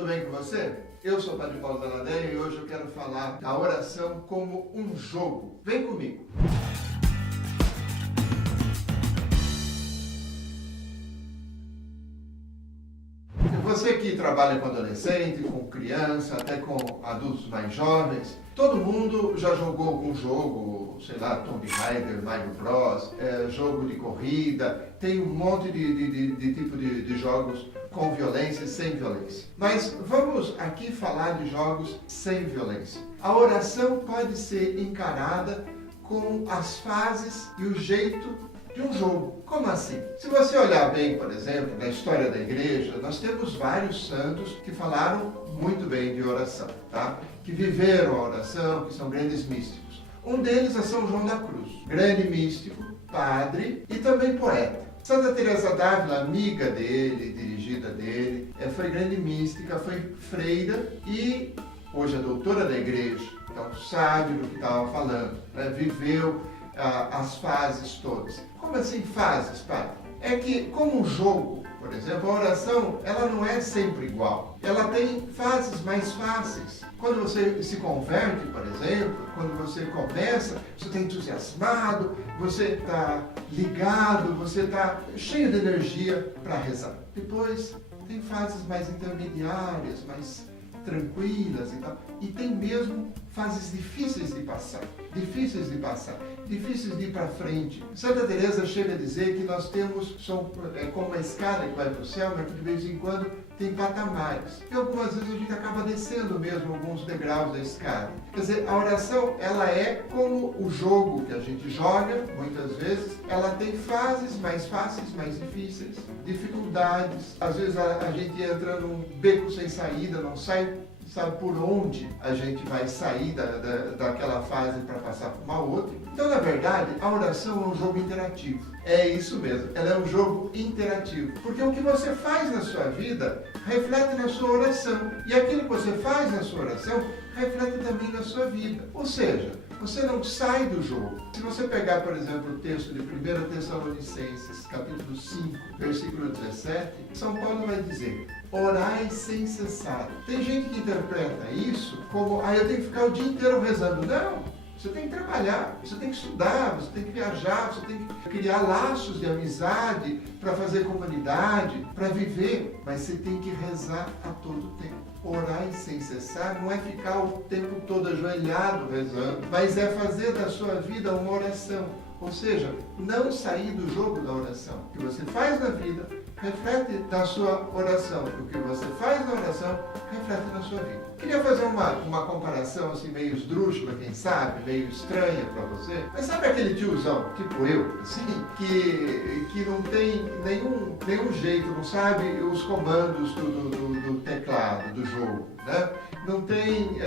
tudo bem com você? Eu sou o Padre Paulo Daladeia e hoje eu quero falar da oração como um jogo. Vem comigo! Você que trabalha com adolescente, com criança, até com adultos mais jovens, todo mundo já jogou algum jogo, sei lá, Tomb Raider, Mario Bros, jogo de corrida, tem um monte de tipo de jogos com violência e sem violência. Mas vamos aqui falar de jogos sem violência. A oração pode ser encarada com as fases e o jeito de um jogo. Como assim? Se você olhar bem, por exemplo, na história da igreja, nós temos vários santos que falaram muito bem de oração, tá? Que viveram a oração, que são grandes místicos. Um deles é São João da Cruz, grande místico, padre e também poeta. Santa Teresa d'Ávila, amiga dele, dirigida dele, foi grande mística, foi freira e hoje é doutora da igreja, então sabe do que estava falando, né? Viveu as fases todas. Como assim fases, padre? É que, como um jogo, por exemplo, a oração, ela não é sempre igual. Ela tem fases mais fáceis. Quando você se converte, por exemplo, quando você começa, você está entusiasmado, você está ligado, você está cheio de energia para rezar. Depois, tem fases mais intermediárias, mais tranquilas e tal. E tem mesmo fases difíceis de passar, difíceis de ir para frente. Santa Teresa chega a dizer que nós temos, como uma escada que vai para o céu, mas que de vez em quando tem patamares. E algumas vezes a gente acaba descendo mesmo alguns degraus da escada. Quer dizer, a oração, ela é como o jogo que a gente joga, muitas vezes, ela tem fases mais fáceis, mais difíceis, dificuldades. Às vezes a gente entra num beco sem saída, não sabe por onde a gente vai sair daquela fase para passar para uma outra. Então, na verdade, a oração é um jogo interativo. É isso mesmo, ela é um jogo interativo. Porque o que você faz na sua vida reflete na sua oração. E aquilo que você faz na sua oração reflete também na sua vida. Ou seja, você não sai do jogo. Se você pegar, por exemplo, o texto de 1 Tessalonicenses, capítulo 5, versículo 17, São Paulo vai dizer: orai sem cessar. Tem gente que interpreta isso como, eu tenho que ficar o dia inteiro rezando. Não! Você tem que trabalhar, você tem que estudar, você tem que viajar, você tem que criar laços de amizade, para fazer comunidade, para viver. Mas você tem que rezar a todo tempo. Orar sem cessar não é ficar o tempo todo ajoelhado rezando, mas é fazer da sua vida uma oração. Ou seja, não sair do jogo da oração. O que você faz na vida reflete na sua oração. O que você faz na oração reflete na sua vida. Queria fazer uma comparação assim meio esdrúxula, quem sabe, meio estranha para você. Mas sabe aquele tiozão, tipo eu, assim, que não tem nenhum jeito, não sabe os comandos do teclado, do jogo, né? Não tem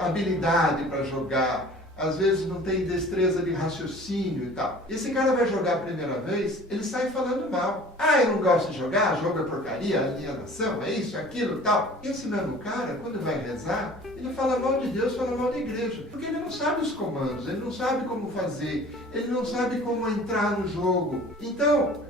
habilidade para jogar. Às vezes não tem destreza de raciocínio e tal. Esse cara vai jogar a primeira vez, ele sai falando mal. Eu não gosto de jogar, jogo é porcaria, alienação, é isso, é aquilo e tal. Esse mesmo cara, quando vai rezar, ele fala mal de Deus, fala mal da igreja. Porque ele não sabe os comandos, ele não sabe como fazer, ele não sabe como entrar no jogo. Então,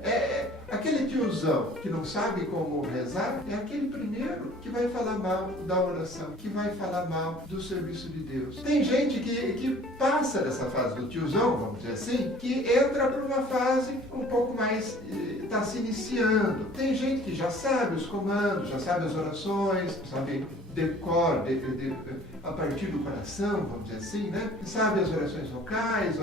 aquele tiozão que não sabe como rezar, é aquele primeiro que vai falar mal da oração, que vai falar mal do serviço de Deus. Tem gente que passa dessa fase do tiozão, vamos dizer assim, que entra para uma fase um pouco mais, está se iniciando. Tem gente que já sabe os comandos, já sabe as orações, sabe decor, a partir do coração, vamos dizer assim, né? Sabe as orações vocais,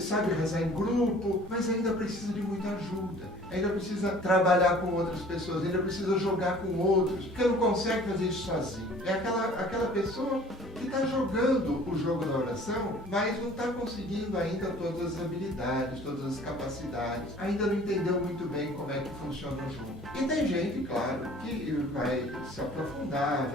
sabe rezar em grupo, mas ainda precisa de muita ajuda. Ainda precisa trabalhar com outras pessoas, ainda precisa jogar com outros, porque não consegue fazer isso sozinho. É aquela pessoa que está jogando o jogo da oração, mas não está conseguindo ainda todas as habilidades, todas as capacidades, ainda não entendeu muito bem como é que funciona o jogo. E tem gente, claro, que vai se aprofundar,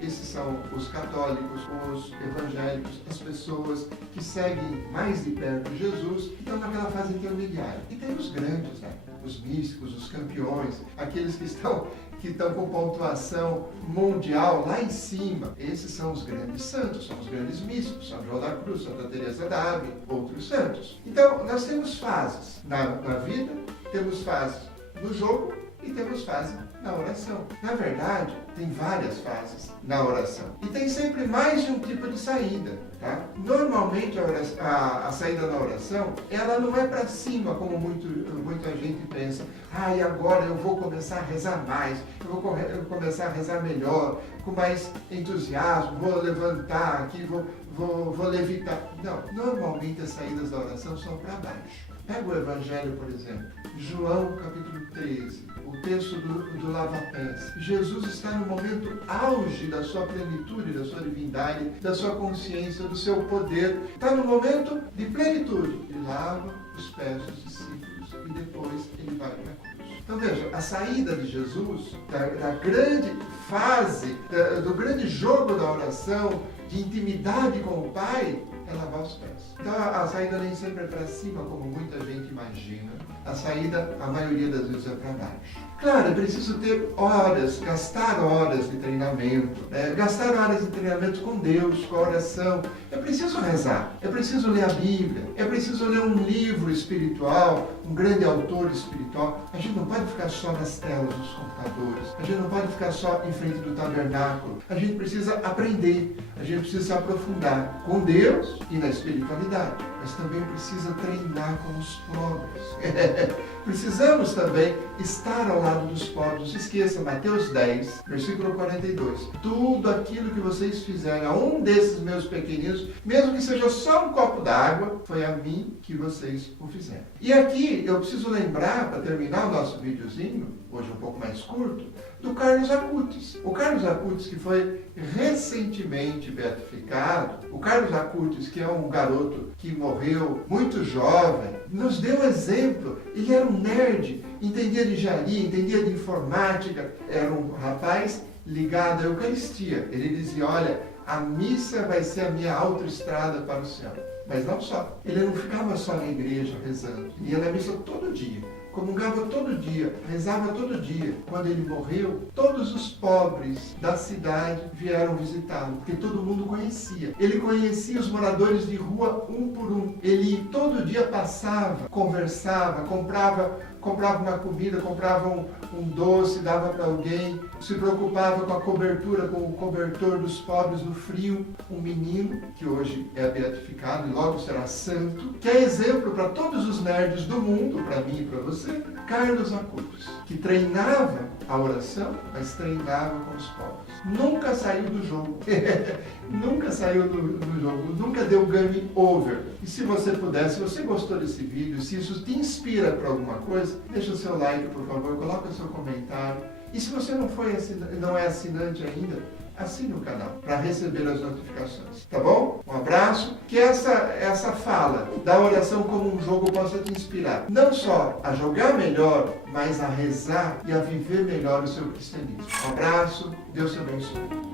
esses são os católicos, os evangélicos, as pessoas que seguem mais de perto Jesus, que estão naquela fase intermediária. E tem os grandes, né? Os místicos, os campeões, aqueles que estão com pontuação mundial lá em cima. Esses são os grandes santos, são os grandes místicos, São João da Cruz, Santa Teresa d'Ávila, outros santos. Então, nós temos fases na vida, temos fases no jogo e temos fase na oração. Na verdade, tem várias fases na oração. E tem sempre mais de um tipo de saída, tá? Normalmente a saída da oração, ela não é para cima, como muita gente pensa. E agora eu vou começar a rezar mais, eu vou começar a rezar melhor, com mais entusiasmo, vou levantar aqui, vou levitar. Não, normalmente as saídas da oração são para baixo. Pega o Evangelho, por exemplo, João capítulo 13, o texto do lava-pés. Jesus está no momento auge da sua plenitude, da sua divindade, da sua consciência, do seu poder. Está no momento de plenitude. Ele lava os pés dos discípulos e depois ele vai para a cruz. Então veja, a saída de Jesus, da grande fase, do grande jogo da oração, de intimidade com o Pai, é lavar os pés. Então a saída nem sempre é para cima, como muita gente imagina. A saída, a maioria das vezes, é para baixo. Claro, é preciso ter horas, gastar horas de treinamento, gastar horas de treinamento com Deus, com a oração. É preciso rezar, é preciso ler a Bíblia, é preciso ler um livro espiritual, um grande autor espiritual. A gente não pode ficar só nas telas dos computadores, a gente não pode ficar só em frente do tabernáculo. A gente precisa aprender, a gente precisa se aprofundar com Deus e na espiritualidade, mas também precisa treinar com os pobres. Precisamos também estar ao lado dos pobres. Não se esqueça, Mateus 10, versículo 42. Tudo aquilo que vocês fizerem a um desses meus pequeninos, mesmo que seja só um copo d'água, foi a mim que vocês o fizeram. E aqui eu preciso lembrar, para terminar o nosso videozinho, hoje um pouco mais curto, do Carlos Acutis. O Carlos Acutis, que foi recentemente beatificado, o Carlos Acutis, que é um garoto que morreu muito jovem, nos deu exemplo. Ele era um nerd, entendia de engenharia, entendia de informática, era um rapaz ligado à Eucaristia. Ele dizia, olha, a missa vai ser a minha autoestrada para o céu. Mas não só. Ele não ficava só na igreja rezando. Ele ia na missa todo dia. Comungava todo dia, rezava todo dia. Quando ele morreu, todos os pobres da cidade vieram visitá-lo, porque todo mundo conhecia. Ele conhecia os moradores de rua um por um. Ele todo dia passava, conversava, comprava uma comida, comprava um doce, dava para alguém, se preocupava com a cobertura, com o cobertor dos pobres no frio. Um menino, que hoje é beatificado e logo será santo, que é exemplo para todos os nerds do mundo, para mim e para você, Carlos Acutis, que treinava a oração, mas treinava com os pobres. Nunca saiu do jogo. Nunca saiu do jogo. Nunca deu game over. E se você puder, se você gostou desse vídeo, se isso te inspira para alguma coisa, deixa o seu like, por favor, coloca o seu comentário. E se você não é assinante ainda, assine o canal para receber as notificações, tá bom? Um abraço, que essa fala da oração como um jogo possa te inspirar, não só a jogar melhor, mas a rezar e a viver melhor o seu cristianismo. Um abraço, Deus te abençoe.